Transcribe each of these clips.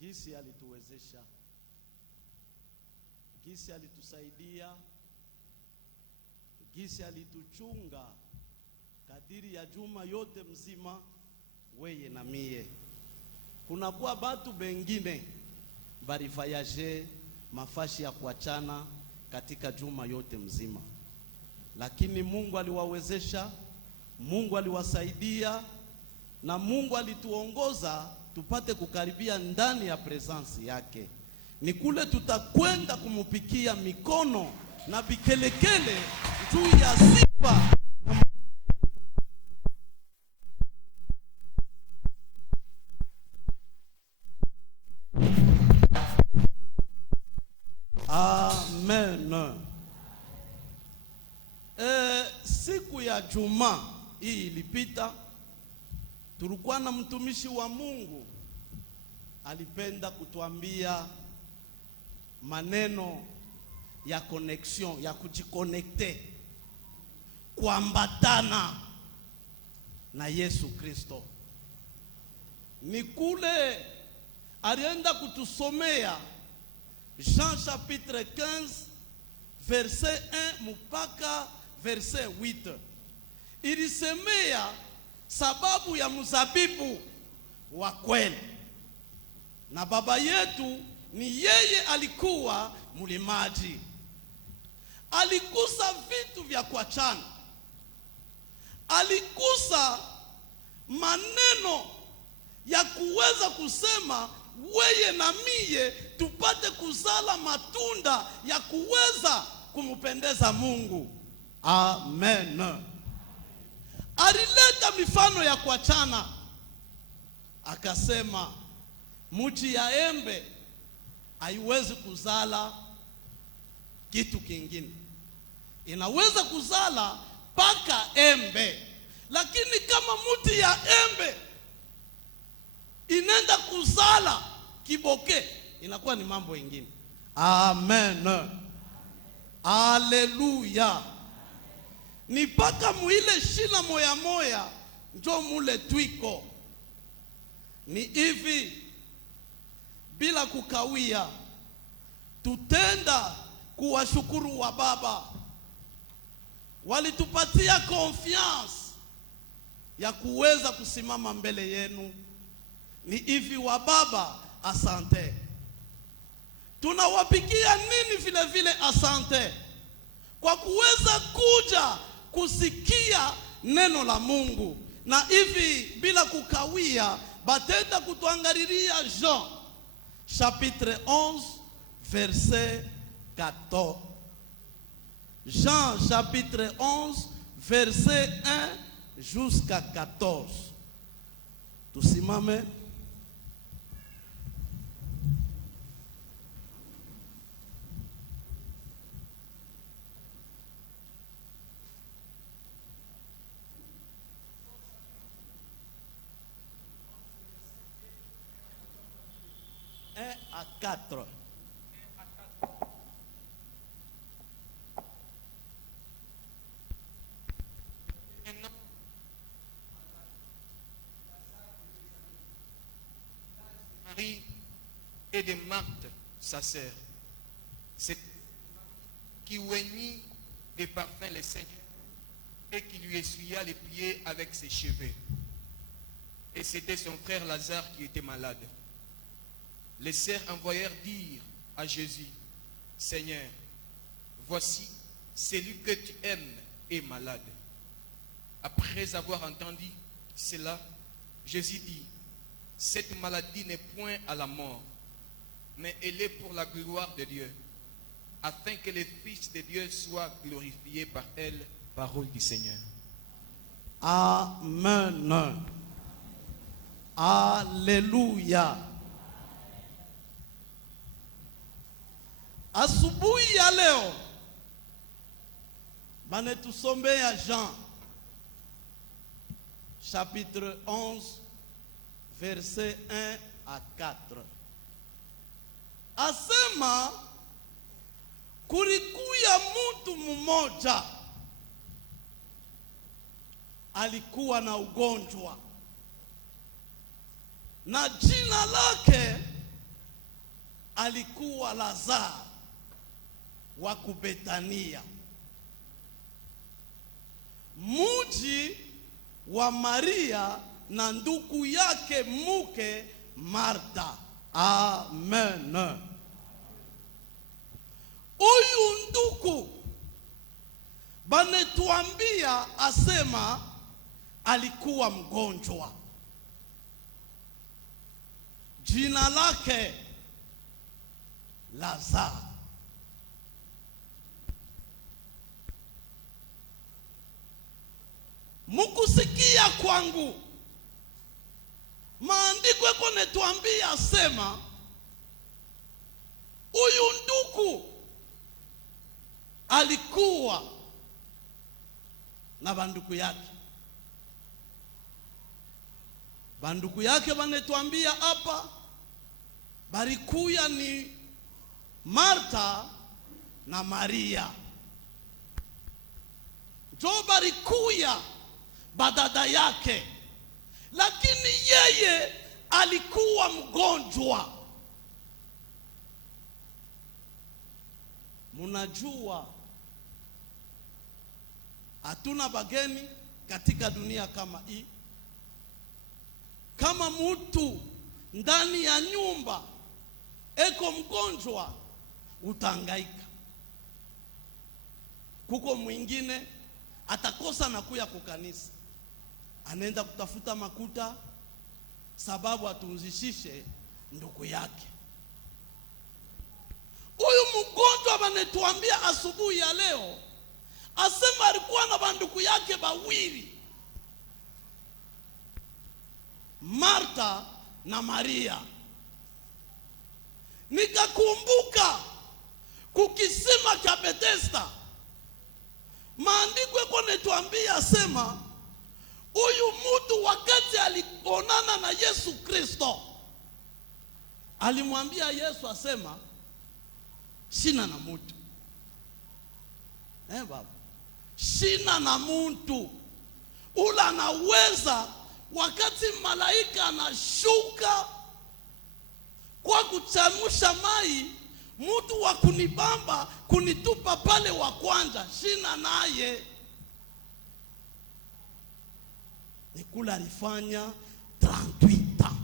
Gisi alituwezesha, gisi alitusaidia, gisi alituchunga kadiri ya juma yote mzima, weye na mie. Kuna kuwa batu bengine bari voyager mafashi ya kuachana katika juma yote mzima, lakini Mungu aliwawezesha, Mungu aliwasaidia, na Mungu alituongoza tupate kukaribia ndani ya presence yake. Ni kule tutakwenda kumupikia mikono na bikelekele juu ya sifa. Amen. Siku ya Juma hii ilipita, tulikuwa na mtumishi wa Mungu alipenda kutuambia maneno ya connection, ya kujikonekte, kuambatana na Yesu Kristo. Ni kule alienda kutusomea Jean chapitre 15 verset 1 mpaka verset 8. Ilisemea sababu ya mzabibu wa kweli. Na baba yetu ni yeye alikuwa mlimaji. Alikusa vitu vya kuachana. Alikusa maneno ya kuweza kusema weye na mie tupate kuzala matunda ya kuweza kumpendeza Mungu. Amen. Alileta mifano ya kuachana. Akasema mti ya embe haiwezi kuzala kitu kingine. Inaweza kuzala paka embe, lakini kama mti ya embe inenda kuzala kiboke, inakuwa ni mambo mengine. Amen. Haleluya. Ni paka muile shina moya moya njo mule twiko. Ni hivi, bila kukawia tutenda kuwashukuru wa baba. Walitupatia confiance ya kuweza kusimama mbele yenu. Ni hivi wa baba, asante. Tunawapikia nini vile vile asante kwa kuweza kuja kusikia neno la Mungu. Na hivi bila kukawia batenda kutuangalilia Jean chapitre 11 verset 14. Jean chapitre 11 verset 1 jusqu'à 14. Tusimame. À 4. Marie et de Marthe, sa sœur, c'est qui oignit des parfums les Seigneurs et qui lui essuya les pieds avec ses cheveux. Et c'était son frère Lazare qui était malade. Les sœurs envoyèrent dire à Jésus, Seigneur, voici, celui que tu aimes est malade. Après avoir entendu cela, Jésus dit, cette maladie n'est point à la mort, mais elle est pour la gloire de Dieu, afin que le Fils de Dieu soit glorifié par elle. Parole du Seigneur. Amen. Alléluia. Asubuhi ya leo banetusombea Jean chapitre 11 verset 1 à 4. Asema kulikuya mtu mmoja alikuwa na ugonjwa, na jina lake alikuwa Lazaro wa Kubetania, muji wa Maria na ndugu yake muke Marta. Amen. Huyu ndugu banetuambia asema alikuwa mgonjwa, jina lake Lazaro. Mukusikia kwangu, maandiko yako netuambia asema huyu ndugu alikuwa na banduku yake. Banduku yake banetuambia hapa barikuya ni Marta na Maria. Jo barikuya badada yake, lakini yeye alikuwa mgonjwa. Munajua hatuna bageni katika dunia kama hii. Kama mtu ndani ya nyumba eko mgonjwa, utangaika. Kuko mwingine atakosa na kuya kukanisa, anaenda kutafuta makuta sababu atunzishishe ndugu yake. Huyu mgonjwa banetuambia asubuhi ya leo asema alikuwa na banduku yake bawili, Marta na Maria. Nikakumbuka kukisima cha Bethesda, maandiko yako netuambia asema huyu mtu wakati alionana na Yesu Kristo alimwambia Yesu asema sina na mtu. Baba, sina na mtu ula anaweza, wakati malaika anashuka kwa kuchamusha mai, mtu wa kunibamba kunitupa pale wa kwanza, sina naye. Nikula alifanya 38 ans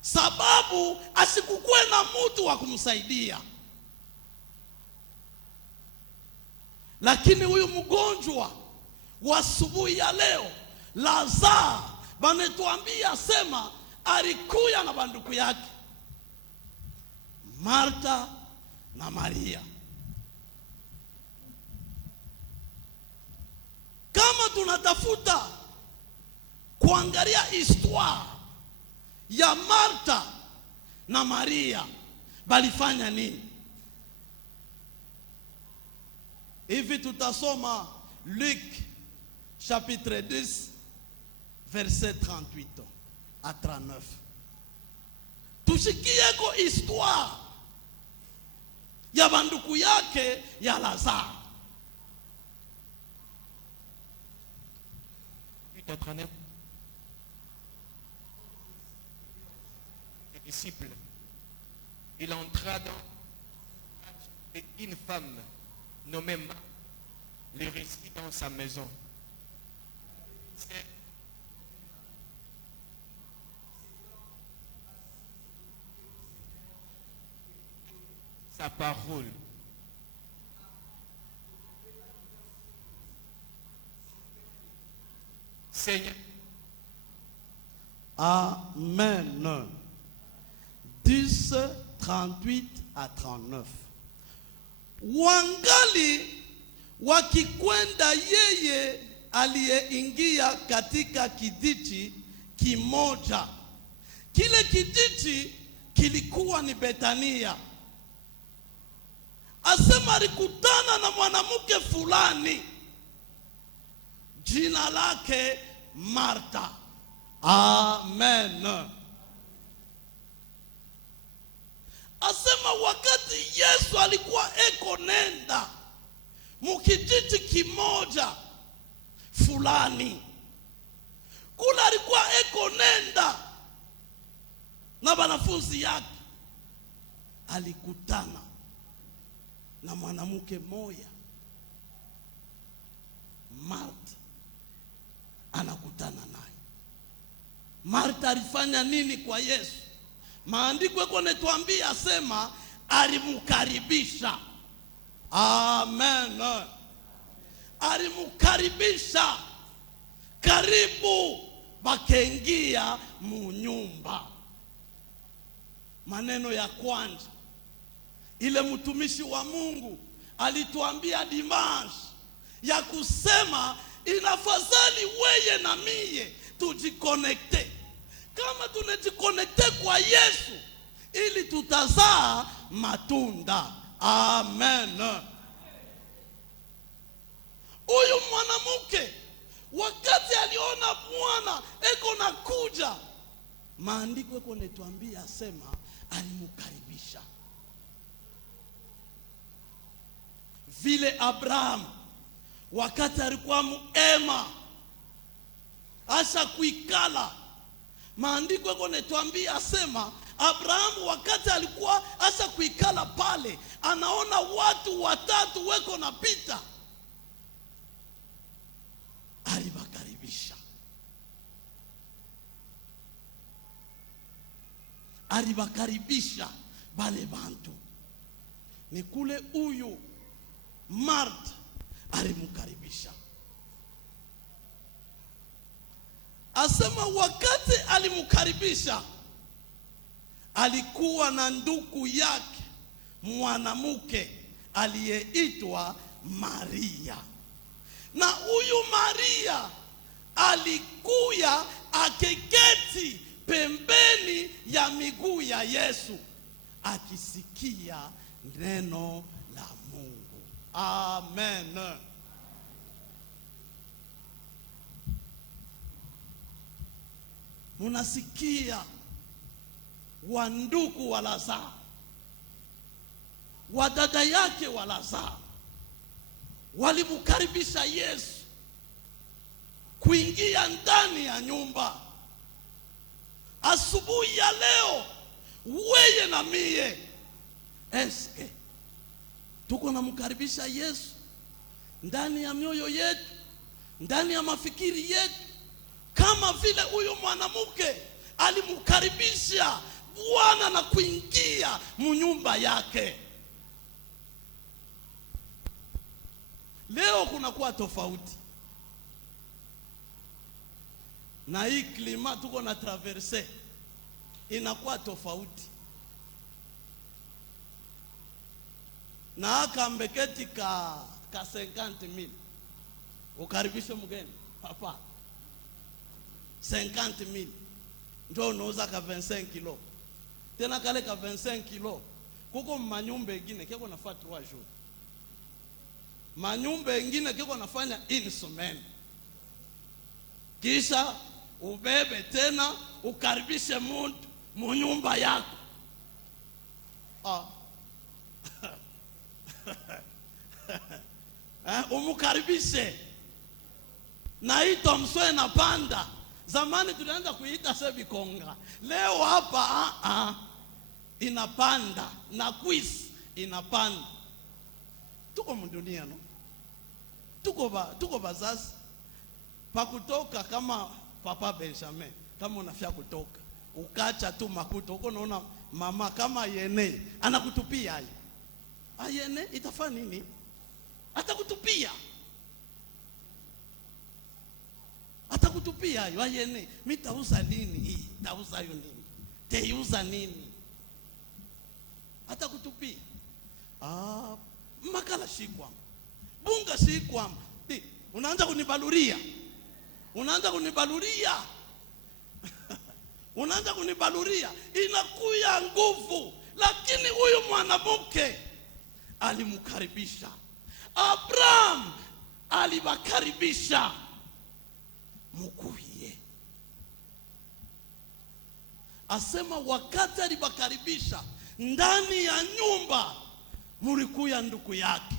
sababu asikukue na mtu wa kumsaidia. Lakini huyu mgonjwa wa asubuhi ya leo Lazaro banetuambia sema alikuya na banduku yake Marta na Maria. Kama tunatafuta kuangalia histoire ya Marta na Maria balifanya nini, hivi tutasoma Luc chapitre 10 verset 38 à 39. Tushikie ko histoire ya banduku yake ya Lazaro. Les disciples, il entra dans et une femme nommée Marthe les récit dans sa maison. Sa parole. Seigneur. Amen. 10, 38 à 39. Wangali wakikwenda, yeye aliyeingia katika kijiji kimoja. Kile kijiji kilikuwa ni Betania. Asema alikutana na mwanamke fulani, jina lake Marta. Amen. Asema wakati Yesu alikuwa eko nenda mukijiji kimoja fulani, kula alikuwa eko nenda na wanafunzi yake. alikutana na mwanamke moya. Martha anakutana naye. Martha alifanya nini kwa Yesu? Maandiko yako yanatuambia asema alimkaribisha. Amen. Alimkaribisha. Karibu, bakengia munyumba. Maneno ya kwanza ile mtumishi wa Mungu alituambia dimanche ya kusema inafadhali weye na mie tujikonekte. Kama tunajikonekte kwa Yesu ili tutazaa matunda. Amen. Huyu mwanamke wakati aliona Bwana eko na kuja, maandiko yako yanatuambia asema alimkaribisha. Vile Abraham wakati alikuwa muema asa kuikala, maandiko yako yanatuambia asema Abraham wakati alikuwa asa kuikala pale, anaona watu watatu weko napita, alibakaribisha. Alibakaribisha bale bantu. Ni kule huyu Martha alimkaribisha. Asema wakati alimkaribisha, alikuwa na ndugu yake mwanamke aliyeitwa Maria. Na huyu Maria alikuya akiketi pembeni ya miguu ya Yesu akisikia neno la Mungu. Amen. Munasikia wandugu wa Lazaro, wadada yake wa Lazaro walimkaribisha Yesu kuingia ndani ya nyumba. Asubuhi ya leo weye na mie eske tuko namkaribisha Yesu ndani ya mioyo yetu, ndani ya mafikiri yetu, kama vile huyu mwanamke alimkaribisha Bwana na kuingia munyumba yake? Leo kunakuwa tofauti na hii klima tuko na traverse, inakuwa tofauti. Na akambeketi ka 50,000 ukaribishe mgeni papa, 50,000 ndio unauza ka 25 kilo. Tena kale ka 25 kilo kuko manyumba mengine kiko nafanya 3 jours, manyumba mengine kiko nafanya une semaine. Kisha ubebe tena ukaribishe mtu munyumba yako. Umukaribishe na ito mswe na panda. Zamani tulianza kuita sebi konga, leo hapa inapanda na quiz inapanda. Tuko mdunia no, tuko bazazi pa kutoka kama papa Benjamin. Kama unafia kutoka ukacha tu makuto uko naona mama kama yene anakutupia hayo, ayene itafanya nini? Atakutupia, atakutupia hayo. Ayene mitauza nini hii, tauza hiyo nini, teuza nini, atakutupia. Makala shikwa bunga shikwa, unaanza kunibaluria, unaanza kunibaluria unaanza kunibaluria, inakuya nguvu. Lakini huyu mwanamke alimkaribisha. Abraham alibakaribisha mukuye. Asema wakati alibakaribisha ndani ya nyumba, mulikuya ndugu yake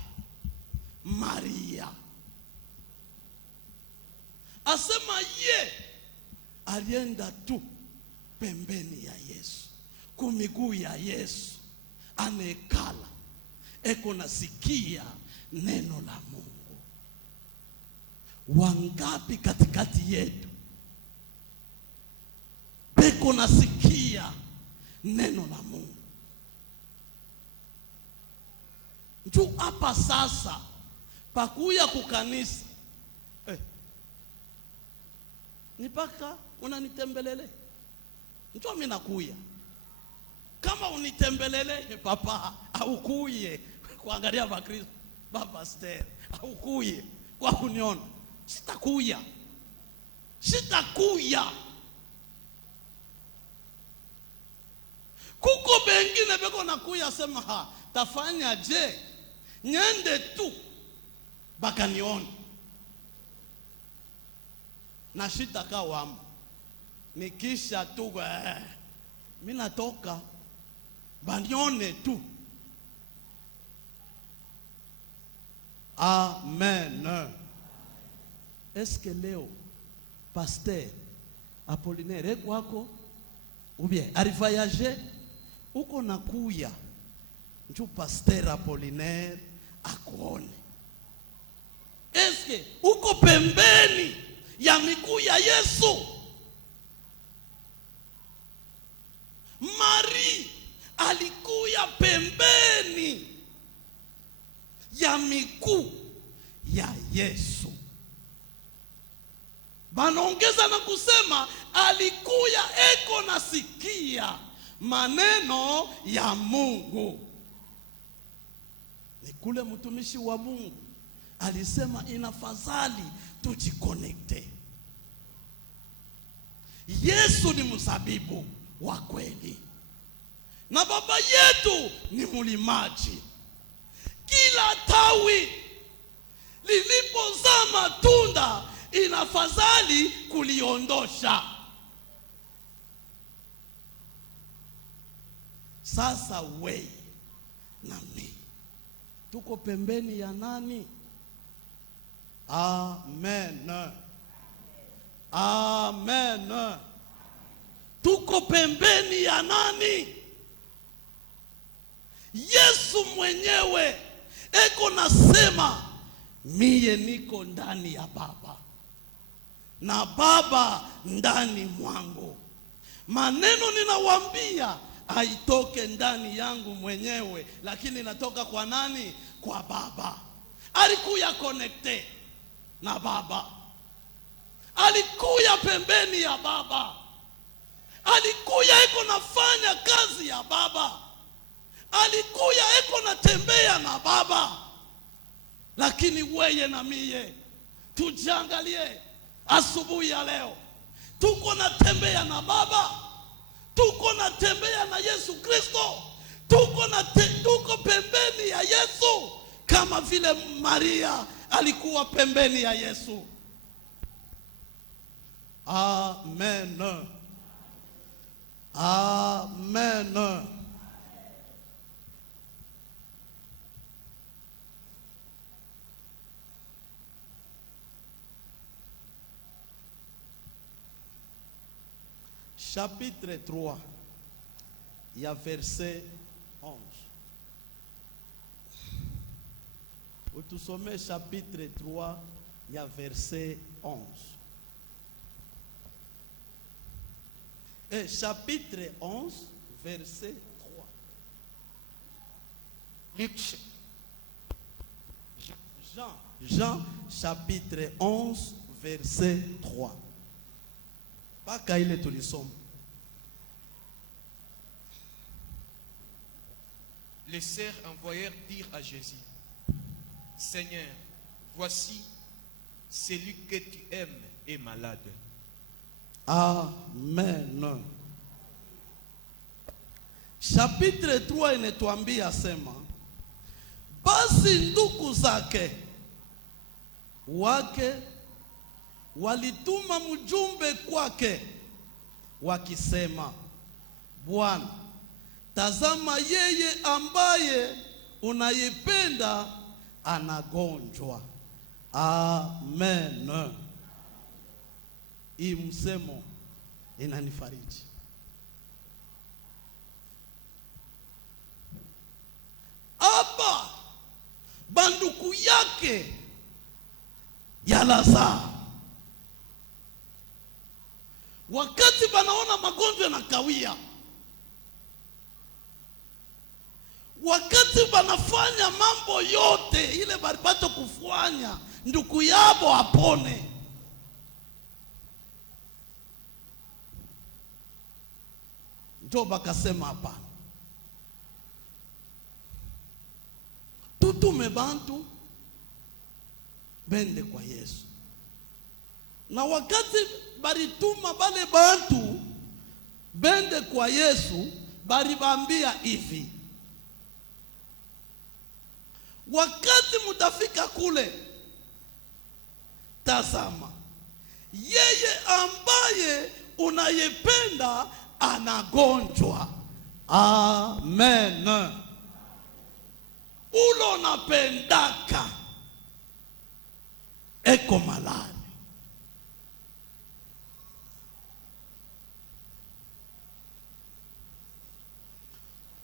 Maria. Asema ye alienda tu pembeni ya Yesu, kumiguu ya Yesu, anekala eko nasikia neno la Mungu. Wangapi katikati yetu beko nasikia neno la Mungu? Njoo hapa sasa pakuya kukanisa nipaka unanitembelele. Njoo mimi nakuya. Kama unitembelele papa au kuye kuangalia Bakristo baba Stella au kuye kwa kuniona, sitakuya. Kuko bengine beko nakuya sema tafanya je nyende tu bakaniona na shitaka wamu nikisha tu mimi natoka banione tu. Amen. Eske leo Pasteur Apollinaire kwako ou bien arivoyager uko nakuya njoo Pasteur Apollinaire akuone? Eske uko pembeni ya miguu ya Yesu? Mari alikuya pembeni ya miguu ya Yesu. Banaongeza na kusema alikuya eko nasikia maneno ya Mungu. Ni kule mtumishi wa Mungu alisema inafadhali tujikonekte. Yesu ni mzabibu wa kweli na baba yetu ni mulimaji. Kila tawi lilipozaa matunda inafadhali kuliondosha. Sasa we na mimi tuko pembeni ya nani? Amen. Amen. Tuko pembeni ya nani? Yesu mwenyewe eko nasema mie niko ndani ya Baba na Baba ndani mwangu. Maneno ninawambia haitoke ndani yangu mwenyewe, lakini natoka kwa nani? Kwa Baba. Alikuya connecte na Baba, alikuya pembeni ya Baba, alikuya eko nafanya kazi ya Baba, alikuya eko natembea na Baba. Lakini weye na mie tujiangalie asubuhi ya leo, tuko natembea na Baba, tuko natembea na Yesu Kristo, tuko pembeni ya Yesu kama vile Maria alikuwa pembeni ya Yesu. Amen. Amen. Chapitre 3, il y a verset 11. Au tout sommet, chapitre 3, il y a verset 11. Et chapitre 11, verset 3. Luc. Jean, chapitre 11, verset 3. Pas quand il est tous les sommes. Les sœurs envoyèrent dire à Jésus: Seigneur, voici, celui que tu aimes est malade. Amen. Chapitre 3 inatuambia sema, basi ndugu zake wake walituma mjumbe kwake wakisema, Bwana, tazama yeye ambaye unayependa anagonjwa. Amen. Hii msemo inanifariji. yake ya Lazaro. Wakati banaona magonjwa yanakawia, wakati banafanya mambo yote ile balipata kufanya ndugu yabo apone, ndio bakasema hapana, tutume bantu bende kwa Yesu. Na wakati barituma bale bantu bende kwa Yesu, baribambia hivi: wakati mutafika kule, tazama, yeye ambaye unayependa anagonjwa. Amen. Ulo napendaka eko malari.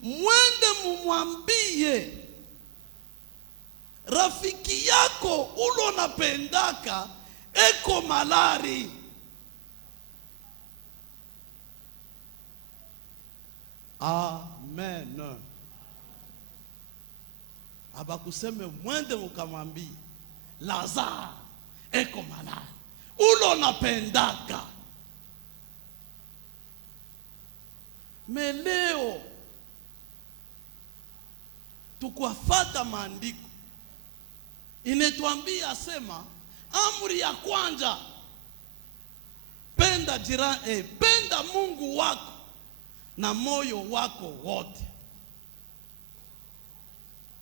Mwende mumwambie rafiki yako ulo napendaka eko malari. Amen. Abakuseme mwende mukamwambie Lazaro eko malari ulo napendaka. Meleo tukuafata maandiko inetuambia sema, amri ya kwanza, penda jirani, penda Mungu wako na moyo wako wote.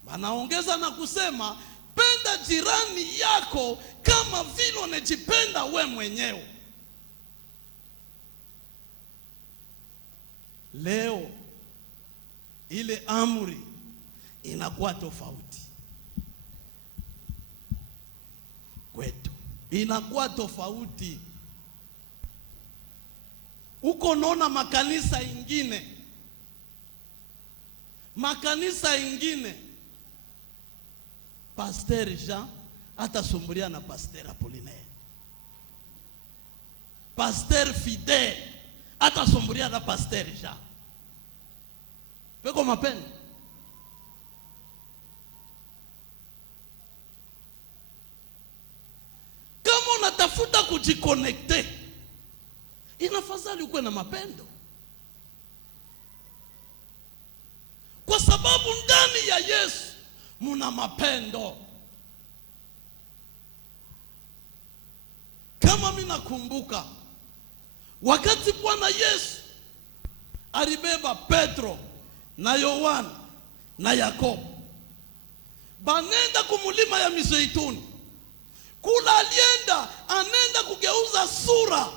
Banaongeza na kusema, penda jirani yako kama vile unajipenda we mwenyewe. Leo ile amri inakuwa tofauti kwetu, inakuwa tofauti. Uko naona makanisa ingine Pasteur Jean atasumbulia na Pasteur Apollinaire, Pasteur Fidel atasumbulia na Pasteur Jean. Peko mapendo. Kama unatafuta kujikonekte, inafadhali ukuwe na mapendo, kwa sababu ndani ya Yesu muna mapendo. Kama mimi nakumbuka wakati Bwana Yesu alibeba Petro na Yohana na Yakobo banenda kumulima ya Mizeituni, kula alienda anenda kugeuza sura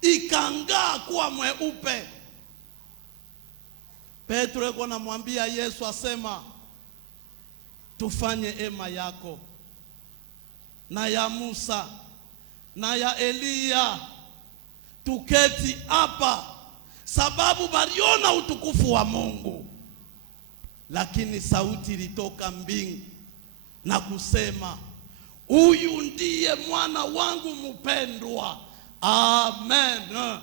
ikangaa kuwa mweupe. Petro yuko namwambia Yesu, asema tufanye ema yako na ya Musa na ya Eliya, tuketi hapa, sababu baliona utukufu wa Mungu. Lakini sauti ilitoka mbingu na kusema, huyu ndiye mwana wangu mpendwa. Amen.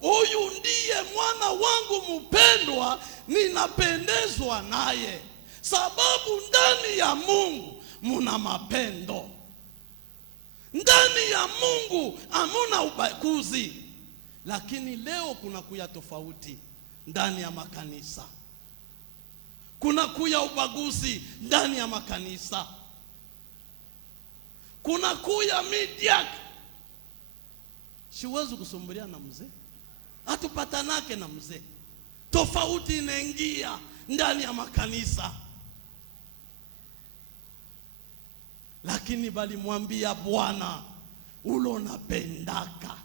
Huyu ndiye mwana wangu mpendwa, ninapendezwa naye. Sababu ndani ya Mungu muna mapendo. Ndani ya Mungu hamuna ubaguzi. Lakini leo kuna kuya tofauti ndani ya makanisa. Kuna kuya ubaguzi ndani ya makanisa. Kuna kuya media. Siwezi kusumbulia na mzee, hatupatanake na mzee. Tofauti inaingia ndani ya makanisa. Lakini balimwambia Bwana, ulo napendaka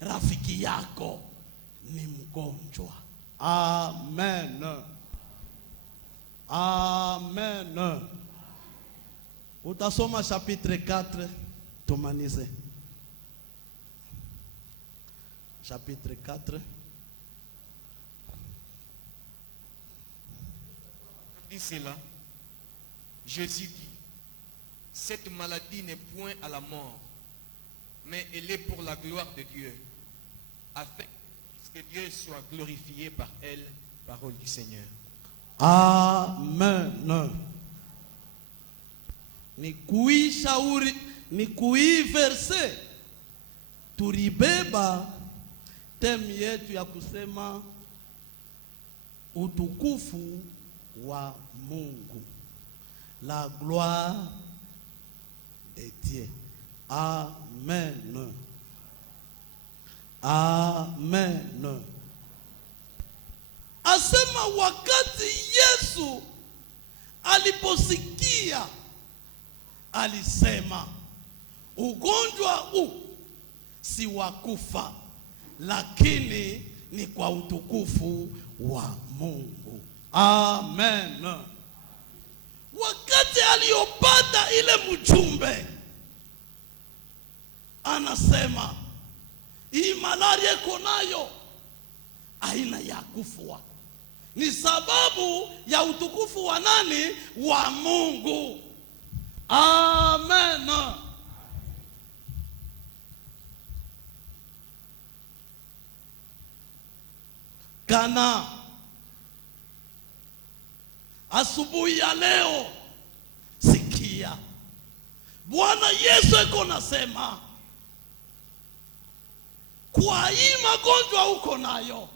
rafiki yako ni mgonjwa. Amen. Amen. Utasoma chapitre 4, tumanize. Chapitre 4. Dit cela, Jésus dit, cette maladie n'est point à la mort, mais elle est pour la gloire de Dieu, afin que Dieu soit glorifié par elle. Parole du Seigneur. Amen. Ni kui verse turibeba temu yetu ya kusema utukufu wa Mungu, la gloire de Dieu. Amen. Amen. Asema wakati Yesu aliposikia, alisema ugonjwa huu si wa kufa, lakini ni kwa utukufu wa Mungu. Amen. Wakati aliyopata ile mjumbe, anasema hii malaria iko nayo aina ya kufua, ni sababu ya utukufu wa nani? Wa Mungu. Amen. Kana asubuhi ya leo, sikia Bwana Yesu eko nasema, kwa hii magonjwa uko nayo,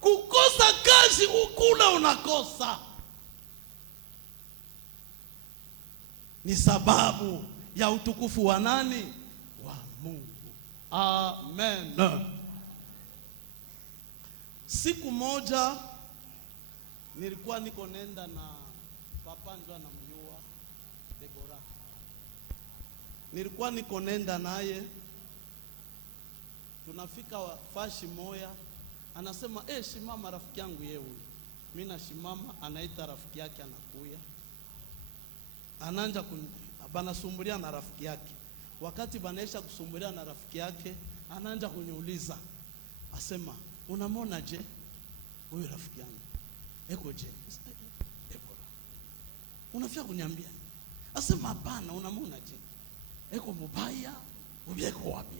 kukosa kazi ukule unakosa, ni sababu ya utukufu wa nani? Wa Mungu. Amen. Siku moja nilikuwa niko nenda na papa ndio anamjua Debora. Nilikuwa niko nenda naye, tunafika fashi moya, anasema shimama rafiki yangu yewe. Mimi na shimama, anaita rafiki yake, anakuya, ananja banasumbulia na rafiki yake. Wakati banaisha kusumbulia na rafiki yake, ananja kuniuliza, asema unamwona je huyu rafiki yangu? Eko je? Debora. Unafia kuniambia? Asema hapana, unamwona je? Eko mubaya? Ubieko wapi?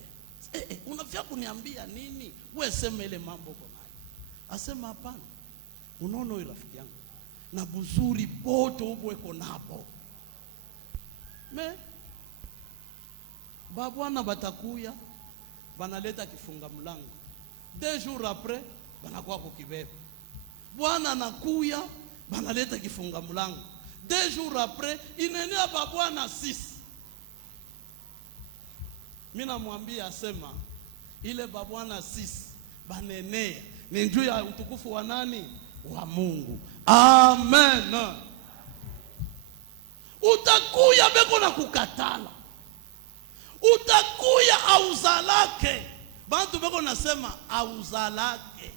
Unafia kuniambia nini? Wewe sema ile mambo uko nayo. Asema hapana, unaona huyu rafiki yangu na buzuri bote ubweko nabo. Babwana batakuya, banaleta kifunga mlango. 2 jours après, banakuwa kukibeba. Bwana anakuya, banaleta kifunga mlango. 2 jours après, inenea babwana 6. Mimi namwambia, asema ile babwana 6 banenea ni njuu ya utukufu wa nani? Wa Mungu. Amen. Utakuya beko na kukatala, utakuya auzalake. Bantu beko nasema auzalake,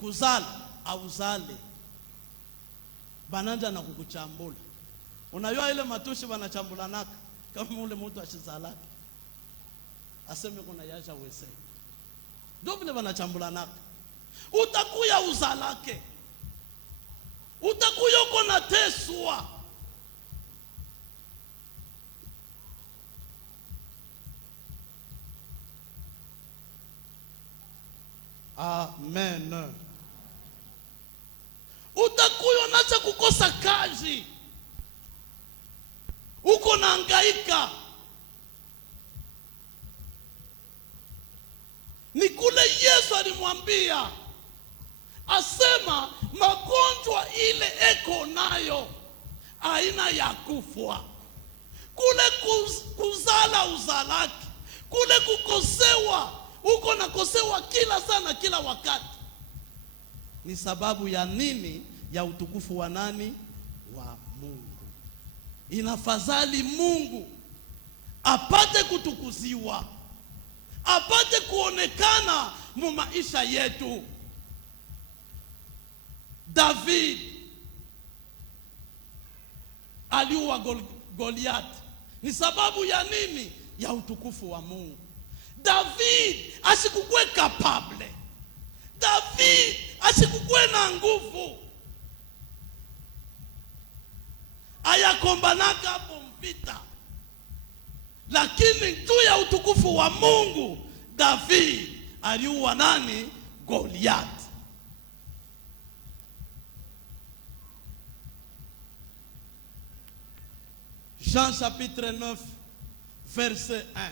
kuzala auzale, bananja na kukuchambula. Unajua ile matushi banachambulanaka kama ule mtu ashizalake, aseme kuna yasha wese, ndio vile banachambulanaka. Utakuya uzalake, utakuya uko na teswa. Amen. Utakuya unacha kukosa kazi, uko na hangaika. Ni kule Yesu alimwambia, asema magonjwa ile eko nayo aina ya kufwa, kule kuzala uzalaki, kule kukosewa, uko nakosewa kila sana kila wakati, ni sababu ya nini? Ya utukufu wa nani? Wa Mungu. Inafadhali Mungu apate kutukuziwa, apate kuonekana mu maisha yetu. David aliua Goliath, ni sababu ya nini? Ya utukufu wa Mungu. David asikukue capable, David asikukue na nguvu, ayakombanaka hapo mpita, lakini juu ya utukufu wa Mungu David aliua nani? Goliath. Jean chapitre 9 verset 1.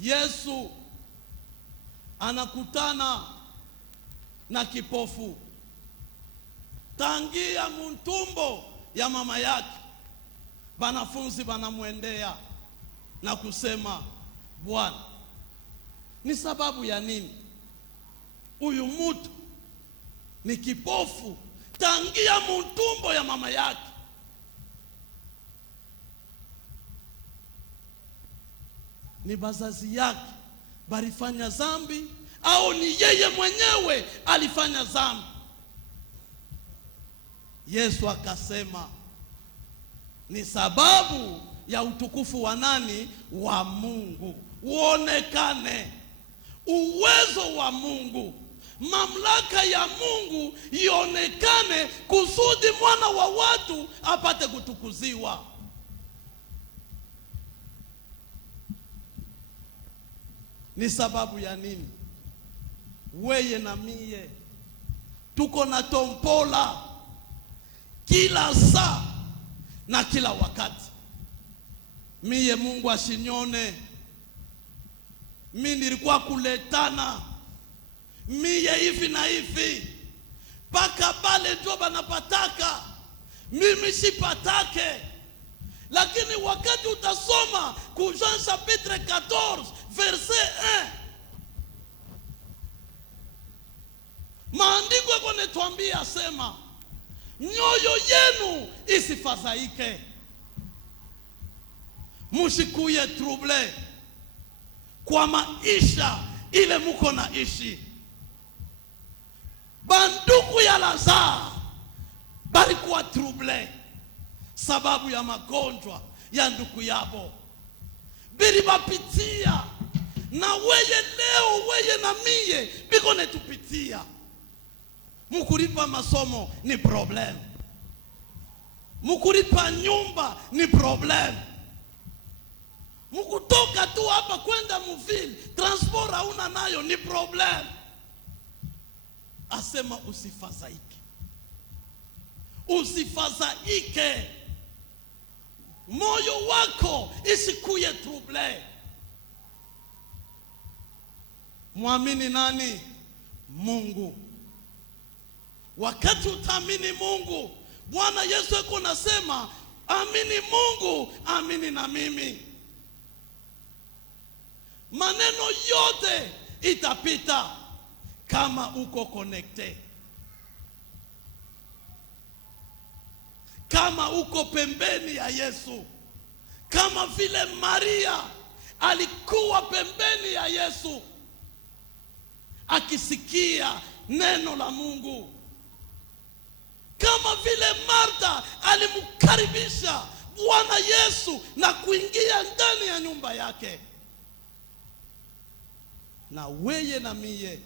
Yesu anakutana na kipofu tangia mtumbo ya mama yake. Banafunzi banamwendea na kusema, Bwana, ni sababu ya nini huyu mtu ni kipofu tangia mtumbo ya mama yake? Ni bazazi yake balifanya zambi au ni yeye mwenyewe alifanya zambi? Yesu akasema ni sababu ya utukufu wa nani? Wa Mungu uonekane, uwezo wa Mungu, mamlaka ya Mungu ionekane, kusudi mwana wa watu apate kutukuziwa. Ni sababu ya nini weye na mie tuko na tompola kila saa na kila wakati? Mie Mungu asinyone, mimi nilikuwa kuletana mie hivi na hivi, paka bale ndio banapataka, mimi sipatake. Lakini wakati utasoma ku Jean chapitre 14 verset 1, maandiko yako netuambia, sema mioyo yenu isifadhaike, musikuye trouble kwa maisha ile muko na ishi. Banduku ya Lazaro balikuwa trouble sababu ya magonjwa ya ndugu yabo, bili bapitia na weye leo, weye na mie biko netupitia. Mukuripa masomo ni problem, mukuripa nyumba ni problem, mukutoka tu hapa kwenda muvili transport hauna nayo ni problem. Asema usifadhaike, usifadhaike, moyo wako isikuye trouble. Muamini nani? Mungu. Wakati utaamini Mungu, Bwana Yesu yuko nasema, amini Mungu, amini na mimi. Maneno yote itapita kama uko connected, kama uko pembeni ya Yesu, kama vile Maria alikuwa pembeni ya Yesu akisikia neno la Mungu, kama vile Martha alimkaribisha Bwana Yesu na kuingia ndani ya nyumba yake. Na weye na mie,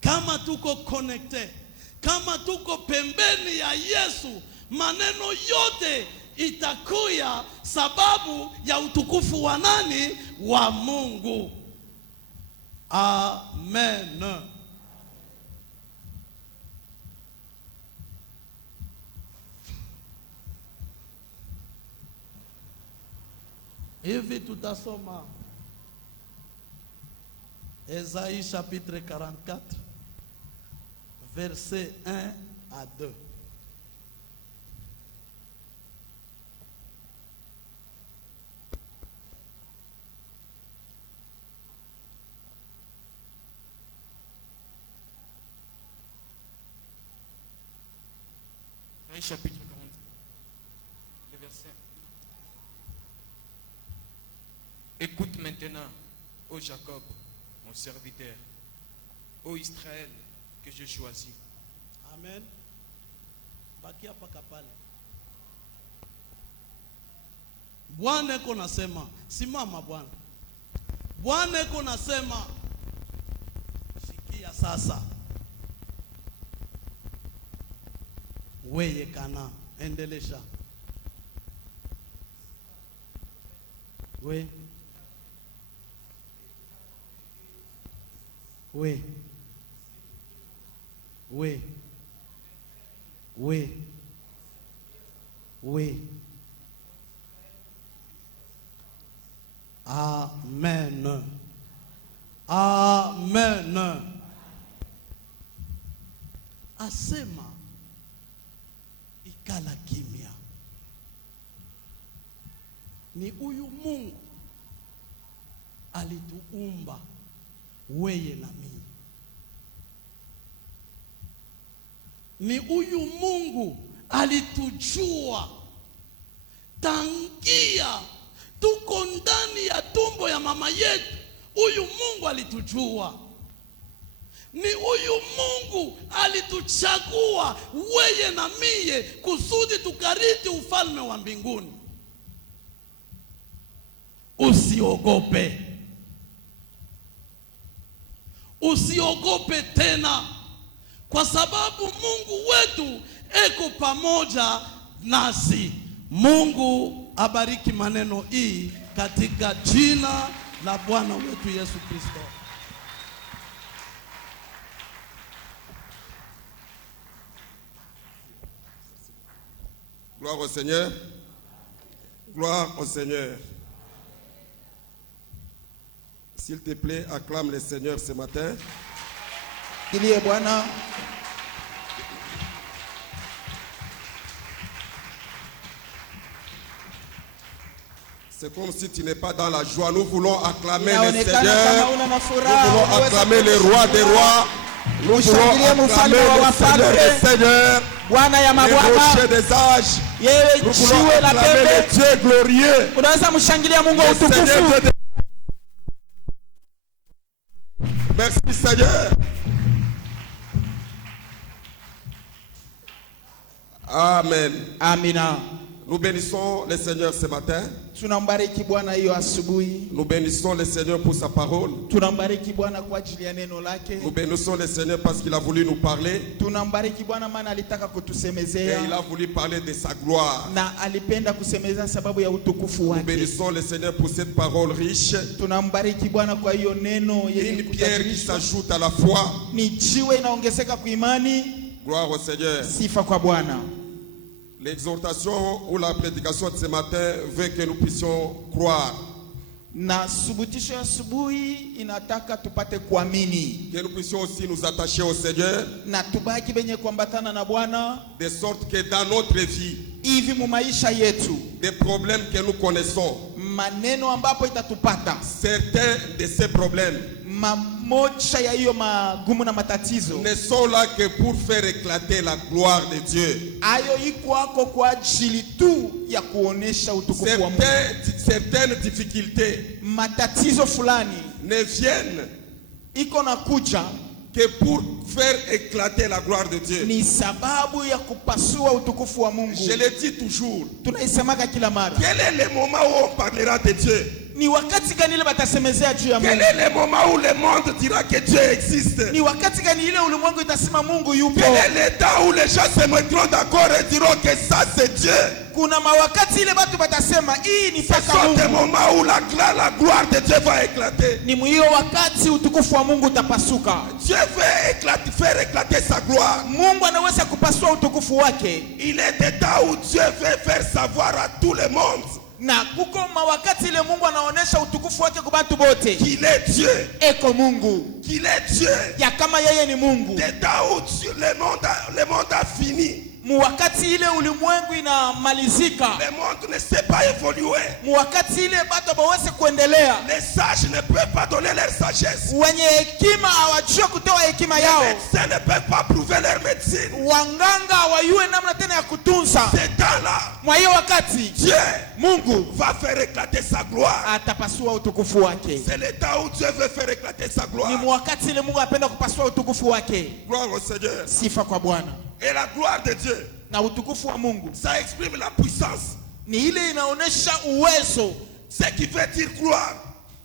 kama tuko connected, kama tuko pembeni ya Yesu, maneno yote itakuya sababu ya utukufu wa nani? Wa Mungu. Amen. Hivi tutasoma Esaïe chapitre 44 verset 1 à 2. Chapitre 40, le verset. Écoute maintenant, ô Jacob, mon serviteur, ô Israël, que je choisis. Amen. Bakia paka pale. Bwana eko nasema, simama Bwana. Bwana eko nasema, sikia sasa. weye kana. Endelesha. We. We. We. We. We. Amen. Amen. Asema ikala kimya. Ni huyu Mungu alituumba weye na mimi. Ni huyu Mungu alitujua tangia tuko ndani ya tumbo ya mama yetu. Huyu Mungu alitujua. Ni huyu Mungu alituchagua weye na mie kusudi tukariti ufalme wa mbinguni. Usiogope. Usiogope tena, kwa sababu Mungu wetu eko pamoja nasi. Mungu abariki maneno hii katika jina la Bwana wetu Yesu Kristo. Gloire au Seigneur. Gloire au Seigneur. S'il te plaît, acclame le Seigneur ce matin. Kilie Bwana. C'est comme si tu n'es pas dans la joie. Nous voulons acclamer le Inaonekana Seigneur. kama una Nous mafuraha. voulons Unaweza acclamer le roi des rois. Nous voulons Ushangilie acclamer mfalme wa le wafalme. Seigneur des seigneurs. Bwana ya Le mabwana. rocher des âges. Yeye Nous voulons jiwe la acclamer le pembe. Dieu glorieux. Unaweza mshangilia Mungu wa Le Seigneur utukufu. Dieu des... Merci Seigneur. Amen. Amina. Nous bénissons le Seigneur ce matin. Tunambariki Bwana hiyo asubuhi. Nous bénissons le Seigneur pour sa parole. Tunambariki Bwana kwa ajili ya neno lake. Nous bénissons le Seigneur parce qu'il a voulu nous parler. Tunambariki Bwana maana alitaka Et kutusemezea il a voulu parler de sa gloire. na alipenda kusemezea sababu ya utukufu Nous wake. bénissons le Seigneur pour cette parole riche. Tunambariki Bwana kwa hiyo neno yenye Une pierre qui kutajirishwa. s'ajoute à la foi. Ni jiwe inaongezeka kwa imani. Gloire au Seigneur. Sifa kwa Bwana. L'exhortation ou la prédication de ce matin veut que nous puissions croire. Na subutisho ya asubuhi inataka tupate kuamini. Que nous puissions aussi nous attacher au Seigneur. Na tubaki benye kuambatana na Bwana. De sorte que dans notre vie, Hivi mu maisha yetu, des problèmes que nous connaissons, maneno ambapo itatupata, certains de ces problèmes mamoja ya hiyo magumu na matatizo, ne sont là que pour faire éclater la gloire de Dieu. ayo iko wako kwa ajili tu ya kuonesha utukufu wa Mungu. Certaines difficultés Matatizo fulani ne viennent iko na kuja que pour faire éclater la gloire de Dieu. ni sababu ya kupasua utukufu wa Mungu. Je le dis toujours. Tunaisemaka kila mara. Quel est le moment où on parlera de Dieu? Ni wakati gani ile batasemezea juu ya Quel Mungu? est le moment où le monde dira que Dieu existe? Ni wakati gani ile ulimwengu itasema Mungu yupo? Quel est le temps où les gens se mettront d'accord et diront que ça c'est Dieu? Kuna mawakati ile batu batasema hii ni Ce paka sont des Mungu. moments où la gloire de Dieu va éclater. Ni hiyo wakati utukufu wa Mungu utapasuka. Dieu veut faire éclater sa gloire. Mungu anaweza kupasua utukufu wake. Il est des temps où Dieu veut faire savoir à tout le monde Na kuko mawakati ile Mungu anaonesha utukufu wake kwa watu wote. qu'il est Dieu. Eko Mungu. Qu'il est Dieu. Ya kama yeye ni Mungu. Des temps où le monde a fini. Muwakati ile ulimwengu inamalizika. Le monde ne sait pas évoluer. Muwakati ile batu baweze kuendelea. Les sages ne peuvent pas donner leur sagesse. Wenye hekima hawajue kutoa hekima yao. Les médecins ne peuvent pas prouver leur médecine. Wanganga hawajue namna tena ya kutunza. Ces temps-là, Mwa hiyo wakati Dieu Mungu va faire éclater sa gloire. atapasua utukufu wake. C'est le temps où Dieu veut faire éclater sa Ni gloire. mwakati ile Mungu anapenda kupasua utukufu wake. Gloire au Seigneur. Sifa kwa Bwana. Et la gloire de Dieu, Na utukufu wa Mungu ça exprime la puissance. ni ile inaonesha uwezo. Ce qui veut dire gloire,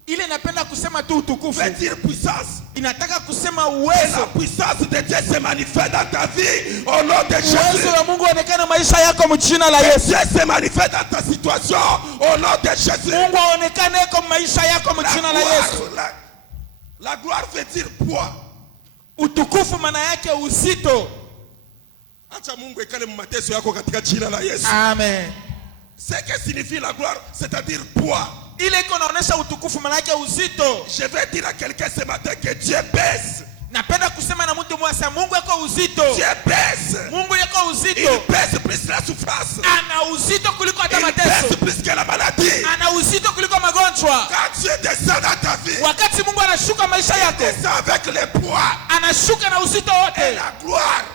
Ile inapenda kusema tu utukufu. veut dire puissance. Inataka kusema Et la uwezo. puissance de Dieu se manifeste dans ta vie au nom de Jésus. Uwezo wa Mungu aonekane maisha yako mjina la Yesu. Dieu se manifeste dans ta situation au nom de Jésus. Mungu aonekane kwa maisha yako mjina la Yesu. La gloire veut dire poids. Utukufu maana yake uzito. Acha Mungu ekale mateso yako katika jina la Yesu. Amen. Ce que signifie la gloire, c'est-à-dire poids. Ile iko naonesha utukufu maana yake uzito. Je vais dire à quelqu'un ce matin que Dieu pèse. Napenda kusema na mtu mmoja, Mungu yako uzito. Dieu pèse. Mungu yako uzito. Il pèse plus la souffrance. Ana uzito kuliko hata Il mateso. pèse plus que la maladie. Ana uzito kuliko magonjwa. Quand Dieu descend dans ta vie, Wakati Mungu anashuka maisha il yako, descend avec les poids. anashuka na uzito Et wote la gloire.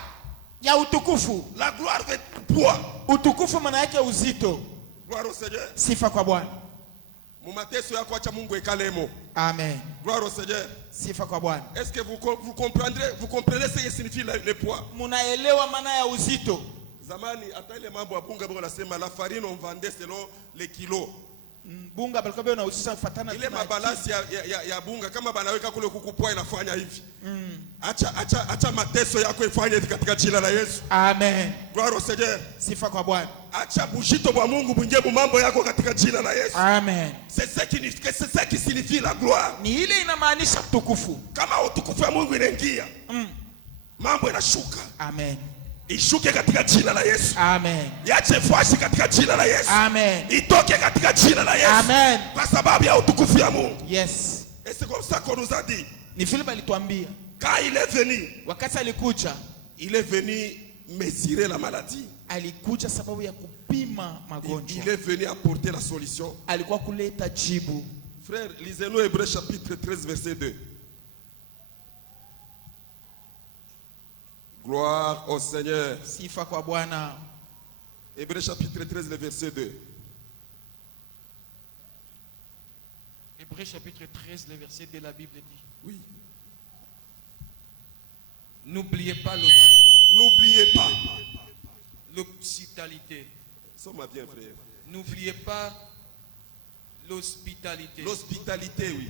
ya utukufu. La gloire veut dire poids. Utukufu maana yake uzito. Gloire au Seigneur. Sifa kwa Bwana. Mumateso yako acha Mungu ekalemo. Amen. Gloire au Seigneur. Sifa kwa Bwana. Est-ce que vous comprenez ce que signifie le poids? Munaelewa maana ya uzito. Zamani hata ile mambo ya bunga bwana nasema la farine on vendait selon les kilos. Bunga balikuwa bwana unauzisha kufuatana Ile mabalance ya bunga kama banaweka kule kukupoa inafanya hivi. Acha mateso yako ifanye hivi katika jina la Yesu. Amen. Gloire au Seigneur. Sifa kwa Bwana. Acha bushito bwa Mungu mwingie mambo yako katika jina la Yesu. Amen. C'est ça qui signifie la gloire. Ni ile inamaanisha utukufu. Kama utukufu wa Mungu inaingia, mambo inashuka. Amen. Ishuke katika jina la Yesu. Amen. Yache fuashi katika jina la Yesu. Amen. Itoke katika jina la Yesu. Amen. Kwa sababu ya utukufu ya Mungu. Yes. Et c'est comme ça qu'on nous a dit. Ni Philippe alituambia. Quand il est venu, Wakati alikuja, il est venu mesurer la maladie. alikuja sababu ya kupima magonjwa. Il est venu apporter la solution. Alikuwa kuleta jibu. Frère, lisez-nous Hébreux chapitre 13 verset 2. Gloire au Seigneur. Sifa kwa Bwana. Hébreux chapitre 13 le verset 2. Hébreux chapitre 13, le verset de la Bible dit. Oui. N'oubliez pas N'oubliez pas. l'hospitalité. Somme bien, frère. N'oubliez pas l'hospitalité. L'hospitalité, oui.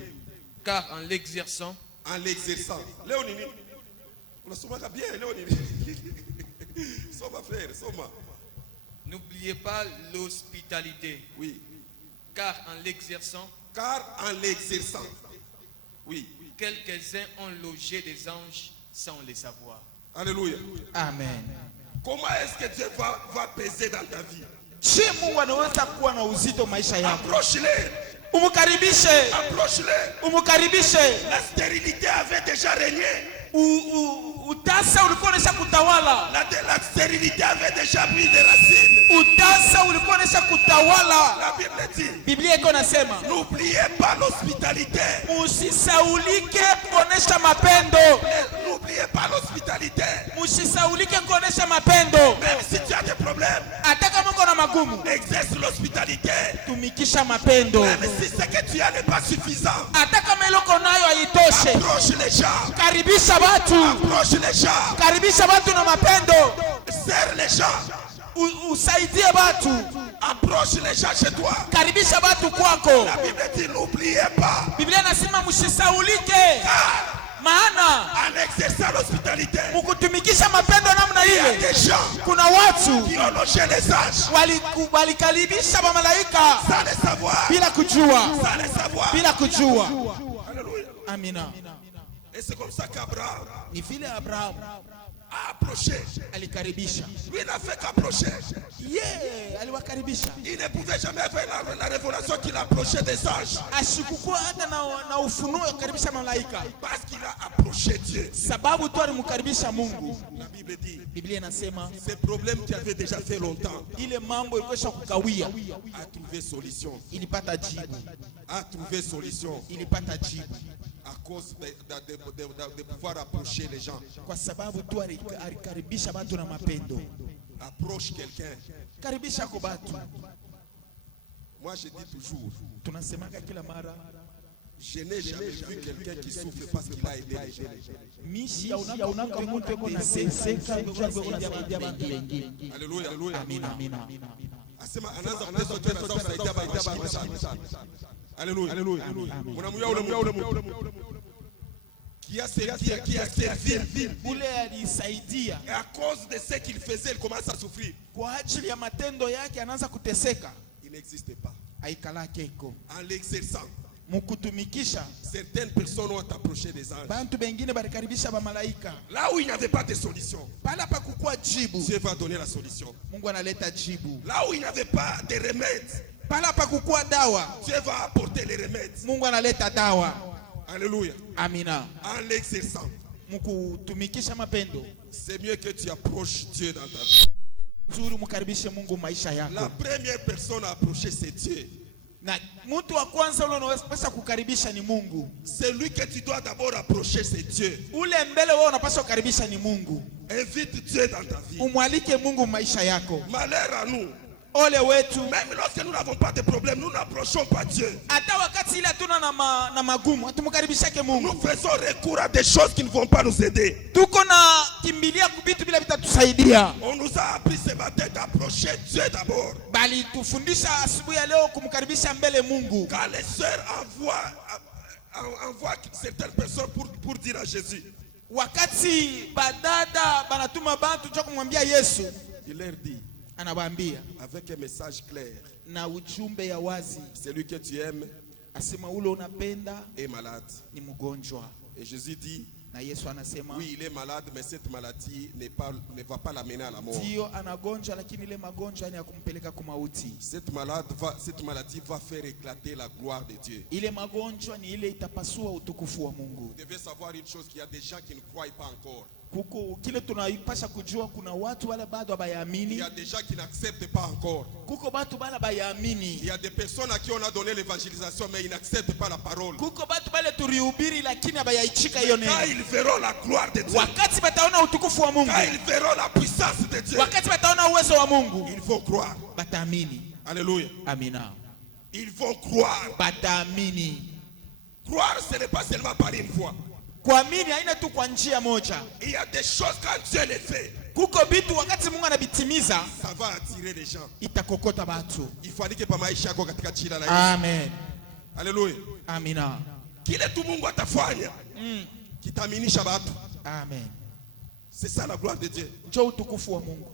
Car en l'exerçant, Léonini. On a souvent bien, Léonini. Soma, frère, Soma. n'oubliez pas l'hospitalité. Oui. Car en l'exerçant, oui. quelques-uns ont logé des anges sans le savoir. Alléluia. Amen. Comment est-ce que Dieu va peser dans ta vie? Je Mungu anaweza kuwa na uzito maisha yako. Approche-les. Umukaribishe. Approche-les. Umukaribishe. La stérilité avait déjà régné. Utasa ulikuwa unaisha kutawala. La stérilité avait déjà pris des racines. Utasa ulikuwa unaisha kutawala. La Bible dit. Biblia iko nasema, N'oubliez pas l'hospitalité. usisaulike kuonesha mapendo. N'oubliez pas l'hospitalité. Usisaulike kuonesha mapendo. Même si tu as des problèmes, Hata kama uko na magumu, exerce l'hospitalité. tumikisha mapendo. Même si ce que tu as n'est pas suffisant, Hata kama ile uko nayo haitoshe, approche les gens. karibisha watu. Approche les gens. Karibisha watu na mapendo. Serre les gens. Usaidie watu. Approche les gens chez toi. Karibisha watu kwako. La Bible dit n'oubliez pas. Biblia nasema msisaulike. Maana En exerçant l'hospitalité, mkutumikisha mapendo namna il y a ile, des gens kuna watu qui ont logé les anges walikaribisha mamalaika sans le savoir. bila kujua. Sans le savoir. Bila kujua. Alléluia. Amina. Et c'est comme ça qu'Abraham Ni vile Abraham a approché. alikaribisha. Lui n'a fait qu'approcher. Aliwakaribisha. Il ne pouvait jamais faire la révélation qu'il approchait des anges. Ashikukuwa hata na ufunuo ya kukaribisha malaika. Parce qu'il a approché Dieu. Sababu tu alimkaribisha Mungu. La Bible dit, Biblia inasema ces problèmes qui avaient déjà fait longtemps, ile mambo ilikuwa kukawia, a trouvé solution. ilipata jibu. A trouvé solution Ilipata jibu. à cause de pouvoir approcher les gens. Kwa sababu tu alikaribisha watu na mapendo. Approche quelqu'un. Karibisha kwa watu. Moi je dis toujours, Tunasemaka kila mara, je n'ai jamais vu quelqu'un qui souffre parce qu'il a aidé les gens. mishi ya unaka mtu kuteseka kusaidia watu wengine. Alléluia. Amina. Asema anaanza kuteswa tena sasa usaidia baba. Alléluia. Amen. Qui a servi. Ule alisaidia Et à cause de ce qu'il faisait, il commence à souffrir. kwa ajili ya matendo yake anaanza kuteseka. Il n'existait pas. Aikalake iko En l'exerçant, mukutumikisha, certaines personnes ont approché des anges. bantu bengine balikaribisha ba malaika. Là où il n'y avait pas de solution, Pala pa kukua jibu, Dieu va donner la solution. Mungu analeta jibu. Là où il n'y avait pas de remède, Pala pa kukua dawa, Dieu va apporter les remèdes. Mungu analeta dawa. Alléluia. Amina. En l'exerçant, Mukutumikisha mapendo, c'est mieux que tu approches Dieu dans ta vie. zuri mukaribishe Mungu maisha La yako. première personne à approcher, c'est Dieu. Na mtu wa kwanza ule unaweza kukaribisha ni Mungu. C'est lui que tu dois d'abord approcher, c'est Dieu. Ule mbele wewe unapaswa kukaribisha ni Mungu. Invite Dieu dans ta vie. Umwalike Mungu maisha yako. Malheur à nous. Ole wetu, Même lorsque nous n'avons pas de problème, nous n'approchons pas Dieu. hata wakati ile hatuna na magumu, hatumkaribishake Mungu. Nous faisons recours à des choses qui ne vont pas nous aider. Tuko na kimbilia kubitu bila vitatusaidia. On nous a appris ce matin d'approcher Dieu d'abord. Bali tufundisha asubuhi ya leo kumkaribisha mbele Mungu. Quand les sœurs envoient certaines personnes pour dire à Jésus, Wakati badada banatuma bantu cha kumwambia Yesu, il leur dit anawaambia avec un message clair, na ujumbe ya wazi, celui que tu aimes asema ule unapenda est malade. ni mgonjwa. Et Jésus dit, Na Yesu anasema oui, il est malade, mais cette maladie ne va pas l'amener à la mort. ndio anagonjwa, lakini ile magonjwa ni ya kumpeleka kumauti. Cette maladie va faire éclater la gloire de Dieu. Ile magonjwa ni ile itapasua utukufu wa Mungu. Vous devez savoir une chose, qu'il y a des gens qui ne croient pas encore. Kuko kile tunaipasha kujua, kuna watu wale bado Il habayaamini. y a des gens qui n'acceptent pas encore. Kuko batu bale Il bayaamini. y a des personnes à qui on a donné l'évangélisation, mais ils n'acceptent pas la parole. Kuko batu bale turihubiri lakini habayaichika hiyo Quand neno. ils verront la gloire de Dieu, Wakati bataona utukufu wa Mungu, quand ils verront la puissance de Dieu, wakati bataona uwezo wa Mungu, ils vont croire. bataamini. Alléluia. Amina. Ils vont croire. Bataamini. Croire, ce n'est pas seulement par une fois. Kuamini haina tu kwa njia moja. Il y a des choses quand Dieu les fait, Kuko bitu wakati Mungu anabitimiza, ça va attirer les gens. itakokota batu. Il faut que maisha yako katika jina la Yesu. Amen. Alléluia. Amina. Kile tu Mungu atafanya kitaaminisha watu. Amen. C'est ça la gloire de Dieu. Njoo utukufu wa Mungu.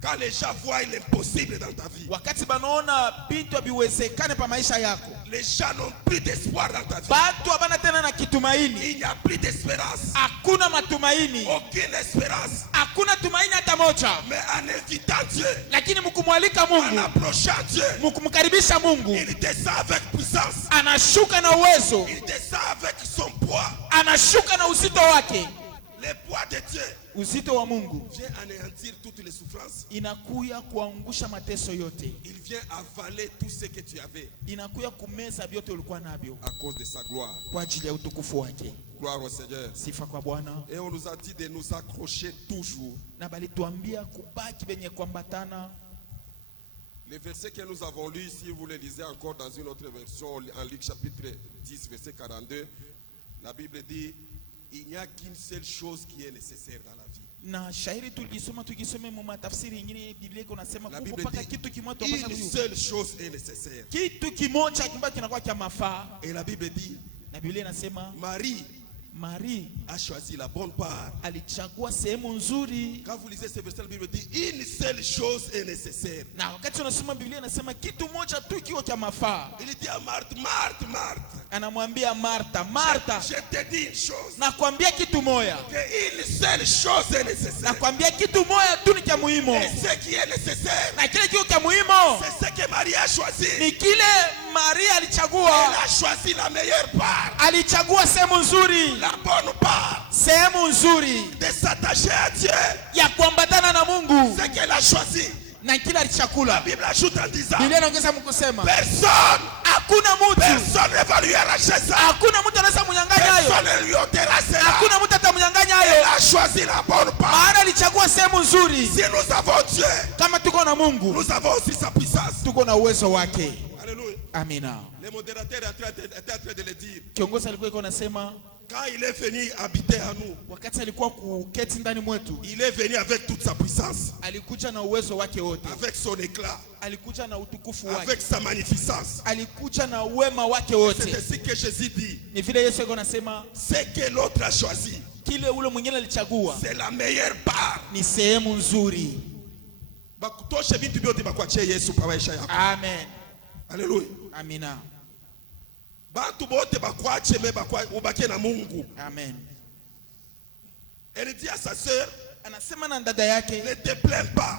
Quand les gens voient l'impossible dans ta vie, Wakati banaona bintu habiwezekane pa maisha yako, les gens n'ont plus d'espoir dans ta vie. batu habana tena na kitumaini. Il n'y a plus d'espérance. Hakuna matumaini. Aucune espérance. Hakuna tumaini hata moja. Mais en invitant Dieu, Lakini mkumwalika en Mungu, approchant Dieu, mkumkaribisha Mungu, il descend avec puissance. anashuka na uwezo, Il descend avec son poids. anashuka na uzito wake. Le poids de Dieu Uzito wa Mungu vient anéantir toutes les souffrances. inakuya kuangusha mateso yote, Il vient avaler tout ce que tu avais inakuya kumeza vyote ulikuwa navyo à cause de sa gloire. kwa ajili ya utukufu wake. Gloire au Seigneur. Sifa kwa Bwana. Et on nous a dit de nous accrocher toujours. Na balituambia kubaki benye kuambatana. Les versets que nous avons lus, si vous les lisez encore dans une autre version, en Luc chapitre 10, verset 42, la Bible dit, il n'y a qu'une seule chose qui est nécessaire dans la vie. Na shairi tukisome mu matafsiri nyingine Biblia iko nasema La kuko Bible paka dit, kitu kimoja tunapaswa une kujua. seule chose est nécessaire. Kitu kimoja kimbacho kinakuwa cha mafaa. Et la Bible dit, Na Biblia inasema Marie Marie a choisi la bonne part. alichagua sehemu nzuri. Quand vous lisez ce verset, la Bible dit, une seule chose est nécessaire. Na wakati unasoma Biblia inasema kitu moja tu kiwa cha mafaa. Il dit à Marthe, Marthe, Marthe, Anamwambia Martha, Martha, je te dis une chose, nakwambia kitu moja. que une seule chose est nécessaire. Nakwambia kitu moja tu ni cha muhimu. Et ce qui est nécessaire, Na kile kitu cha muhimu c'est ce que Marie a choisi. ni kile Maria Elle alichagua. a choisi la meilleure part, Alichagua sehemu nzuri. la bonne part, Sehemu nzuri de s'attacher à Dieu. ya kuambatana na Mungu. Ce qu'elle a choisi. Na kile La alichakula. Bible ajoute en disant, Biblia inaongeza mkusema personne ne va lui arracher ça. hakuna mtu anaweza mnyang'anya hayo. Personne ne lui ôtera cela. Hakuna mtu atamnyang'anya hayo. Elle a choisi la bonne part. Maana alichagua sehemu nzuri. Si nous avons Dieu, Kama tuko na Mungu, nous avons aussi sa puissance. tuko na uwezo wake. Alléluia. Amina. Les modérateurs étaient en train de le dire. Kiongozi alikuwa iko nasema Quand il est venu habiter à nous, wakati alikuwa kuketi ndani mwetu, il est venu avec toute sa puissance, alikuja na uwezo wake wote, avec son éclat, alikuja na utukufu wake, avec sa magnificence. alikuja na wema wake C'est wote. ainsi que Jésus dit, Ni vile Yesu alikuwa anasema ce que l'autre a choisi, kile ule mwingine alichagua c'est la meilleure part. ni sehemu nzuri. Bakutoshe vitu vyote bakuachie Yesu pa maisha yako. Amen. Haleluya. Amina. Bantu bote bakuache me ubakie na Mungu. Amen. Elle dit à sa sœur, Anasema na dada yake, ne te plains pas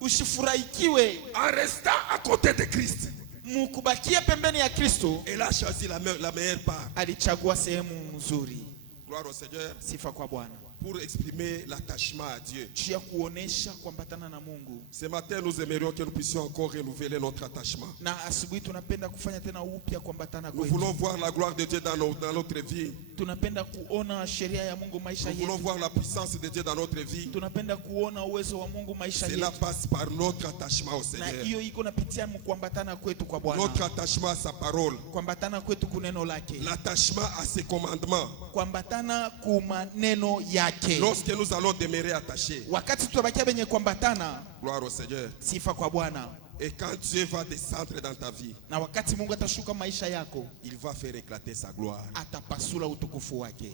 usifurahikiwe en restant à côté de Christ. mukubakia pembeni ya Kristo. Elle a choisi la meilleure part. Alichagua sehemu nzuri. Gloire au Seigneur. Sifa kwa Bwana. Pour exprimer l'attachement à Dieu. Juu ya kuonesha kuambatana na Mungu. Ce matin, nous aimerions que nous puissions encore renouveler notre attachement. Na asubuhi tunapenda kufanya tena upya kuambatana Nous kwetu. voulons voir la gloire de Dieu dans notre vie. Tunapenda kuona sheria ya Mungu maisha Nous voulons yetu. voir la puissance de Dieu dans notre vie. Tunapenda kuona uwezo wa Mungu maisha Cela yetu. passe par notre attachement au Na Seigneur. hiyo iko napitia kuambatana kwetu kwa Bwana. Notre attachement à sa parole. Kuambatana kwetu kuneno lake. L'attachement à ses commandements. Kuambatana kumaneno yake. Lorsque nous allons demeurer attachés. Wakati tutabakia benye kuambatana, Gloire au Seigneur. sifa kwa Bwana. Et quand Dieu va descendre dans ta vie, Na wakati Mungu atashuka maisha yako, il va faire éclater sa gloire. atapasula utukufu wake.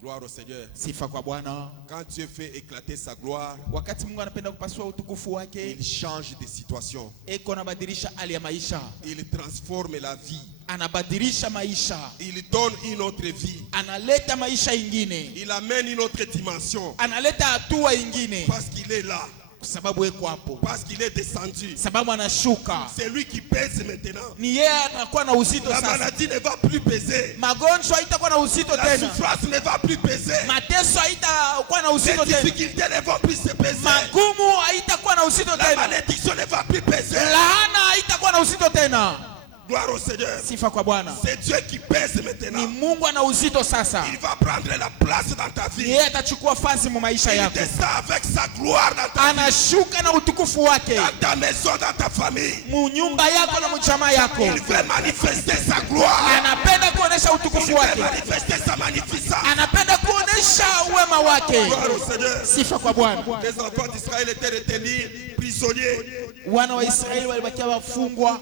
Gloire au Seigneur. Sifa kwa Bwana. Quand Dieu fait éclater sa gloire, Wakati Mungu anapenda kupasua utukufu wake, il change de situation. eko anabadilisha hali ya maisha. Il transforme la vie. Anabadilisha maisha. Il donne une autre vie. Analeta maisha ingine. Il amène une autre dimension. Analeta hatua ingine. Parce qu'il est là. Kwa sababu eko hapo. Parce qu'il est descendu. Sababu anashuka. C'est lui qui pèse maintenant. Ni yeye anakuwa na uzito La sasa. maladie ne va plus peser. Magonjwa haitakuwa na uzito La tena. souffrance ne va plus peser. Mateso haitakuwa na Les uzito tena. difficultés ne vont plus se peser. Magumu haitakuwa na uzito La tena. malédiction ne va plus peser. Laana haitakuwa na uzito tena. Gloire au Seigneur. Sifa kwa Bwana. C'est Dieu qui pèse Ni maintenant. Mungu ana uzito sasa. Il va prendre la place dans ta Ni vie. yeye atachukua fasi mu maisha Il yako. descend avec sa gloire dans ta vie. Anashuka na utukufu wake Dans ta maison, dans ta famille. mu nyumba yako na mu jamaa yako. Il veut manifester sa gloire. Anapenda kuonesha Il utukufu veut wake. manifester sa magnificence. Anapenda kuonesha uwema wake. Gloire au Seigneur. Sifa kwa Bwana. Les enfants d'Israël étaient retenus prisonniers. Wana wa Israeli walibakia wafungwa.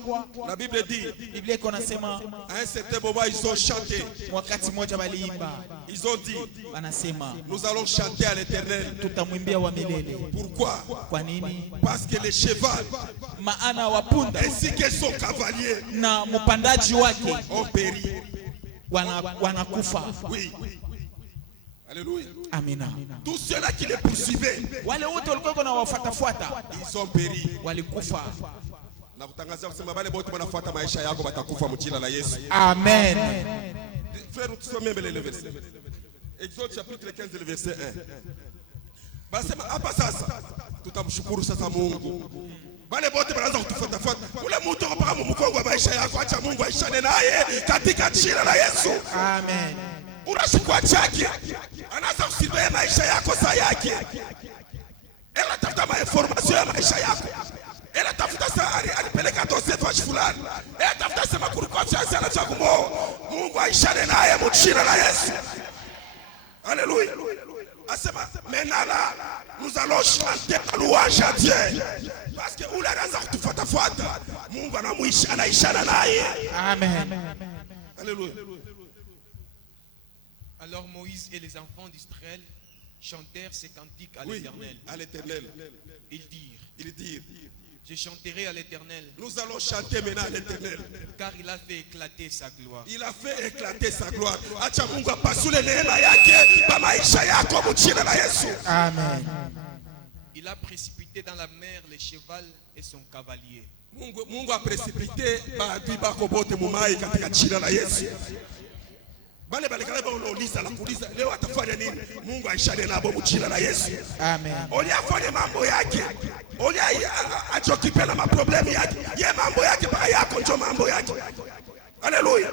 La Bible dit, Biblia iko nasema à un certain moment, ils ont chanté. wakati mmoja waliimba, Ils ont dit, wanasema nous allons chanter à l'Éternel. tutamwimbia wa milele. Pourquoi? Kwa nini? Parce que le cheval, Maana wapunda ainsi que son cavalier, na mpandaji wake ont péri. wanakufa. Oui. Alléluia. Amina. Tous ceux-là qui les poursuivaient, Wale wote walikuwa na wafuatafuata ils ont péri. walikufa. Na kutangazia kusema wale wote wanafuata maisha yako watakufa mjina la Yesu. Amen. Frère, tusome mbele le verset. Exode chapitre 15 le verset 1. Basema hapa sasa tutamshukuru sasa Mungu. Wale wote wanaanza kutufuatafuata. Ule mtu mpaka mkongo wa maisha yako, acha Mungu aishane naye katika jina la Yesu. Amen. Unashikwa chaki. Anaanza kusibia maisha yako saa yake. Ela tafuta information ya maisha yako. Ela tafuta sari alipeleka dossier fashi fulani. Ela tafuta sema kulikuwa chance na cha kumoa. Mungu aishane naye mjina la Yesu. Alléluia. Asema menala nous allons chanter la louange à Dieu. Parce que ule anaanza kutufuatafuata. Mungu anamuisha anaishana naye. Amen. Alléluia. Alors Moïse et les enfants d'Israël chantèrent ces cantiques à Oui, l'Éternel. à l'Éternel. Ils dirent, je chanterai à l'Éternel, Nous allons chanter maintenant à l'Éternel. car il a fait éclater sa gloire. Il a fait éclater sa gloire. Acha Mungu apasule neema yake pa maisha yako mjina la Yesu. Amen. Il a précipité dans la mer le cheval et son cavalier. Mungu a précipité maadui bako bote mumai katika jina la Yesu. Bale balikale ba unauliza la kuuliza leo atafanya nini? Mungu aishane nabo mjina la Yesu. Amen. Oli afanye mambo yake. Oli achokipe na maproblemu yake. Ye mambo yake ba yako ndio mambo yake. Haleluya.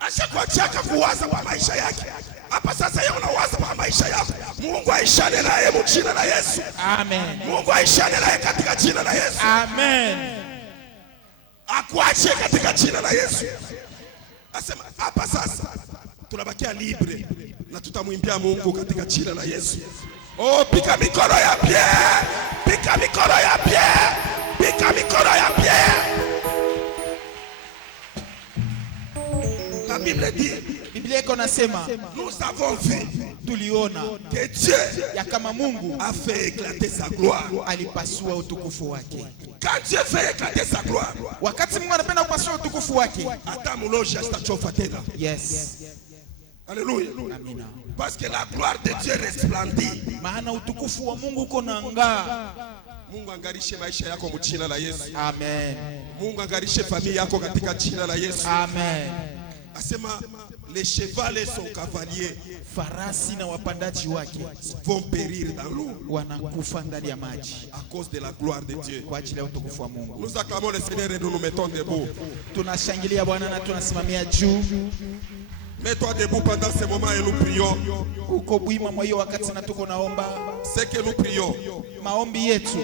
Ashakuachaka kuwaza kwa maisha yake. Hapa sasa yeye unawaza kwa maisha yako. Mungu aishane naye mjina la Yesu. Amen. Mungu aishane naye katika jina la Yesu. Amen. Akuache katika jina la Yesu. Asema hapa sasa tunabakia libre na tutamwimbia Mungu katika jina la Yesu. Oh, pika mikono ya Pierre, pika mikono ya Pierre, pika mikono ya Pierre. La Bible dit, Biblia iko nasema nous avons vu tuliona que Dieu ya kama Mungu a fait éclater sa gloire. alipasua utukufu wake. Quand Dieu fait éclater sa gloire, Wakati Mungu anapenda kupasua utukufu wake. hata muloji asitachofa tena. Yes. Alléluia. Amina. Parce que la gloire de Dieu resplendit. Maana utukufu wa Mungu uko na ng'aa. Mungu angarishe maisha yako kwa jina la Yesu. Amen. Mungu angarishe familia yako katika jina la Yesu. Amen. Asema les chevaux et son cavalier Farasi na wapandaji wake vont périr dans l'eau wanakufa ndani ya maji à cause de la gloire de Dieu. kwa ajili ya utukufu wa Mungu. Nous acclamons le Seigneur et nous nous mettons debout. Tunashangilia Bwana na tunasimamia juu. Mets-toi debout pendant ce moment et nous prions. Uko bwima mwa hiyo wakati na tuko naomba C'est que nous prions. maombi yetu